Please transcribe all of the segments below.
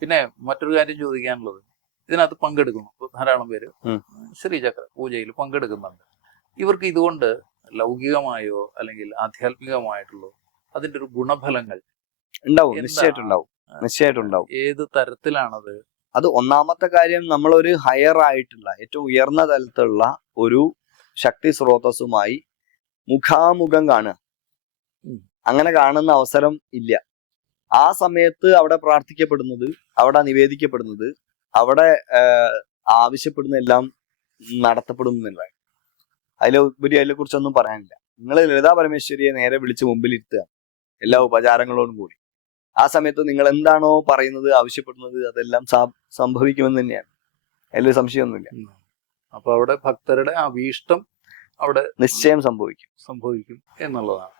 പിന്നെ മറ്റൊരു കാര്യം ചോദിക്കാനുള്ളത്. ഇതിനകത്ത് പങ്കെടുക്കുന്നു. ധാരാളം പേര്. ശ്രീ ശ്രീചക്ര പൂജയിൽ പങ്കെടുക്കുന്നുണ്ട്. ഇവർക്ക് ഇതുകൊണ്ട് ലൗകികമായോ അല്ലെങ്കിൽ ആധ്യാത്മികമായിട്ടുള്ളോ അതിന്റെ ഒരു ഗുണഫലങ്ങൾ ഉണ്ടാവും. നിശ്ചയമായിട്ടുണ്ടാവും. ഏത് തരത്തിലാണത്? അത് ഒന്നാമത്തെ കാര്യം നമ്മളൊരു ഹയർ ആയിട്ടുള്ള ഏറ്റവും ഉയർന്ന തലത്തിലുള്ള ഒരു ശക്തി സ്രോതസ്സുമായി മുഖാമുഖം കാണുക. അങ്ങനെ കാണുന്ന അവസരം ഇല്ല. ആ സമയത്ത് അവിടെ പ്രാർത്ഥിക്കപ്പെടുന്നത് അവിടെ നിവേദിക്കപ്പെടുന്നത് അവിടെ ആവശ്യപ്പെടുന്ന എല്ലാം നടത്തപ്പെടുന്നില്ല അതിലെ ഉപരി അതിനെ കുറിച്ചൊന്നും പറയാനില്ല. നിങ്ങൾ ലളിതാ പരമേശ്വരിയെ നേരെ വിളിച്ച് മുമ്പിലിരുത്തുക. എല്ലാ ഉപചാരങ്ങളോടും കൂടി. ആ സമയത്ത് നിങ്ങൾ എന്താണോ പറയുന്നത് ആവശ്യപ്പെടുന്നത് അതെല്ലാം സംഭവിക്കുമെന്ന് തന്നെയാണ്. അതിലൊരു സംശയമൊന്നുമില്ല. അപ്പൊ അവിടെ ഭക്തരുടെ അഭീഷ്ടം അവിടെ നിശ്ചയം സംഭവിക്കും. സംഭവിക്കും എന്നുള്ളതാണ്.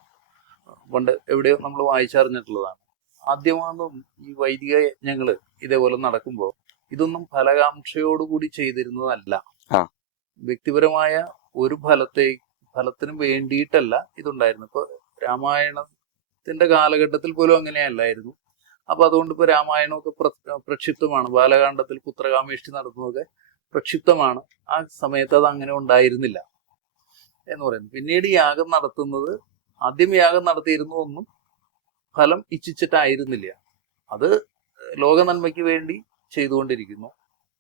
പണ്ട് എവിടെയോ നമ്മൾ വായിച്ചറിഞ്ഞിട്ടുള്ളതാണ്. ആദ്യമാകുമ്പം ഈ വൈദിക യജ്ഞങ്ങൾ ഇതേപോലെ നടക്കുമ്പോൾ ഇതൊന്നും ഫലകാംക്ഷയോടുകൂടി ചെയ്തിരുന്നതല്ല. വ്യക്തിപരമായ ഒരു ഫലത്തെ ഫലത്തിന് വേണ്ടിയിട്ടല്ല ഇതുണ്ടായിരുന്നു ഇപ്പൊ രാമായണത്തിന്റെ കാലഘട്ടത്തിൽ പോലും അങ്ങനെയല്ലായിരുന്നു. അപ്പൊ അതുകൊണ്ട് ഇപ്പൊ രാമായണമൊക്കെ പ്ര- പ്രക്ഷിപ്തമാണ്. ബാലകാണ്ഡത്തിൽ പുത്രകാമേഷ്ടി നടത്തുന്നതൊക്കെ പ്രക്ഷിപ്തമാണ്. ആ സമയത്ത് അത് അങ്ങനെ ഉണ്ടായിരുന്നില്ല എന്ന് പറയുന്നു. പിന്നീട് യാഗം നടത്തുന്നത് ആദ്യം യാഗം നടത്തിയിരുന്നു ഒന്നും ഫലം ഇച്ഛിച്ചിട്ടായിരുന്നില്ല. അത് ലോക നന്മയ്ക്ക് വേണ്ടി ചെയ്തുകൊണ്ടിരിക്കുന്നു.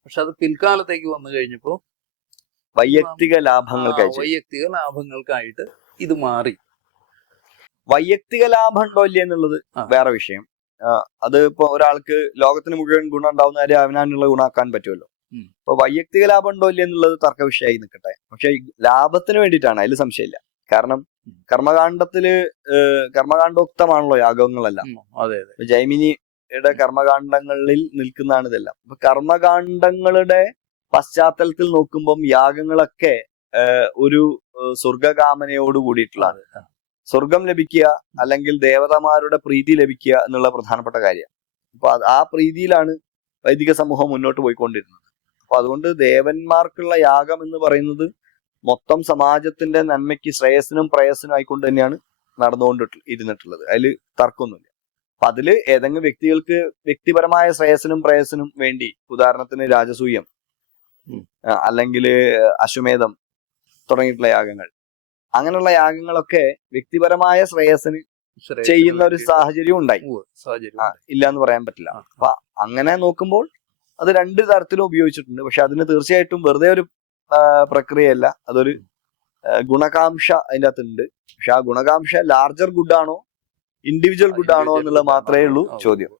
പക്ഷെ അത് പിൽക്കാലത്തേക്ക് വന്നു കഴിഞ്ഞപ്പോൾ വൈയക്തിക ലാഭങ്ങൾക്കായി ചെയ്യും. വൈയക്തിക ലാഭങ്ങൾക്കായിട്ട് ഇത് മാറി. വൈയക്തിക ലാഭം ഉണ്ടോ ഇല്ല എന്നുള്ളത്. വേറെ വിഷയം. അത് ഇപ്പൊ ഒരാൾക്ക് ലോകത്തിന് മുഴുവൻ ഗുണം ഉണ്ടാവുന്ന കാര്യം അവനാനുള്ള ഗുണാക്കാൻ പറ്റുമല്ലോ. അപ്പൊ വൈയക്തിക ലാഭം ഉണ്ടോ ഇല്ല എന്നുള്ളത് തർക്ക വിഷയമായി നിൽക്കട്ടെ. പക്ഷെ ലാഭത്തിന് വേണ്ടിയിട്ടാണ് അതിൽ സംശയമില്ല. കാരണം ഏഹ്, കർമ്മകാണ്ഡോക്തമാണല്ലോ യാഗങ്ങളെല്ലാം. അതെ അതെ. ജൈമിനിയുടെ കർമ്മകാണ്ഡങ്ങളിൽ നിൽക്കുന്നതാണ് ഇതെല്ലാം. അപ്പൊ കർമ്മകാണ്ഡങ്ങളുടെ പശ്ചാത്തലത്തിൽ നോക്കുമ്പം യാഗങ്ങളൊക്കെ ഒരു സ്വർഗകാമനയോട് കൂടിയിട്ടുള്ളതാണ്. സ്വർഗം ലഭിക്കുക അല്ലെങ്കിൽ ദേവതമാരുടെ പ്രീതി ലഭിക്കുക എന്നുള്ള പ്രധാനപ്പെട്ട കാര്യം. അപ്പൊ ആ പ്രീതിയിലാണ് വൈദിക സമൂഹം മുന്നോട്ട് പോയിക്കൊണ്ടിരുന്നത്. അപ്പൊ അതുകൊണ്ട് ദേവന്മാർക്കുള്ള യാഗം എന്ന് പറയുന്നത് മൊത്തം സമാജത്തിന്റെ നന്മയ്ക്ക് ശ്രേയസിനും പ്രയസനും ആയിക്കൊണ്ട് തന്നെയാണ് നടന്നുകൊണ്ട് ഇരുന്നിട്ടുള്ളത്. അതിൽ തർക്കമൊന്നുമില്ല. അപ്പൊ അതിൽ ഏതെങ്കിലും വ്യക്തികൾക്ക് വ്യക്തിപരമായ ശ്രേയസിനും പ്രയസനും വേണ്ടി ഉദാഹരണത്തിന് രാജസൂയം അല്ലെങ്കിൽ അശ്വമേധം തുടങ്ങിയിട്ടുള്ള യാഗങ്ങൾ. അങ്ങനെയുള്ള യാഗങ്ങളൊക്കെ വ്യക്തിപരമായ ശ്രേയസിന് ചെയ്യുന്ന ഒരു സാഹചര്യം ഉണ്ടായി. ഇല്ല എന്ന് പറയാൻ പറ്റില്ല. അപ്പൊ അങ്ങനെ നോക്കുമ്പോൾ അത് രണ്ട് തരത്തിലും ഉപയോഗിച്ചിട്ടുണ്ട്. പക്ഷെ അതിന് തീർച്ചയായിട്ടും വെറുതെ ഒരു പ്രക്രിയയല്ല. അതൊരു ഗുണകാംക്ഷ അതിന്റെ അകത്തുണ്ട് പക്ഷെ ആ ഗുണകാംക്ഷ ലാർജർ ഗുഡ് ആണോ ഇൻഡിവിജ്വൽ ഗുഡ് ആണോ എന്നുള്ളത് മാത്രമേ ഉള്ളൂ ചോദ്യം.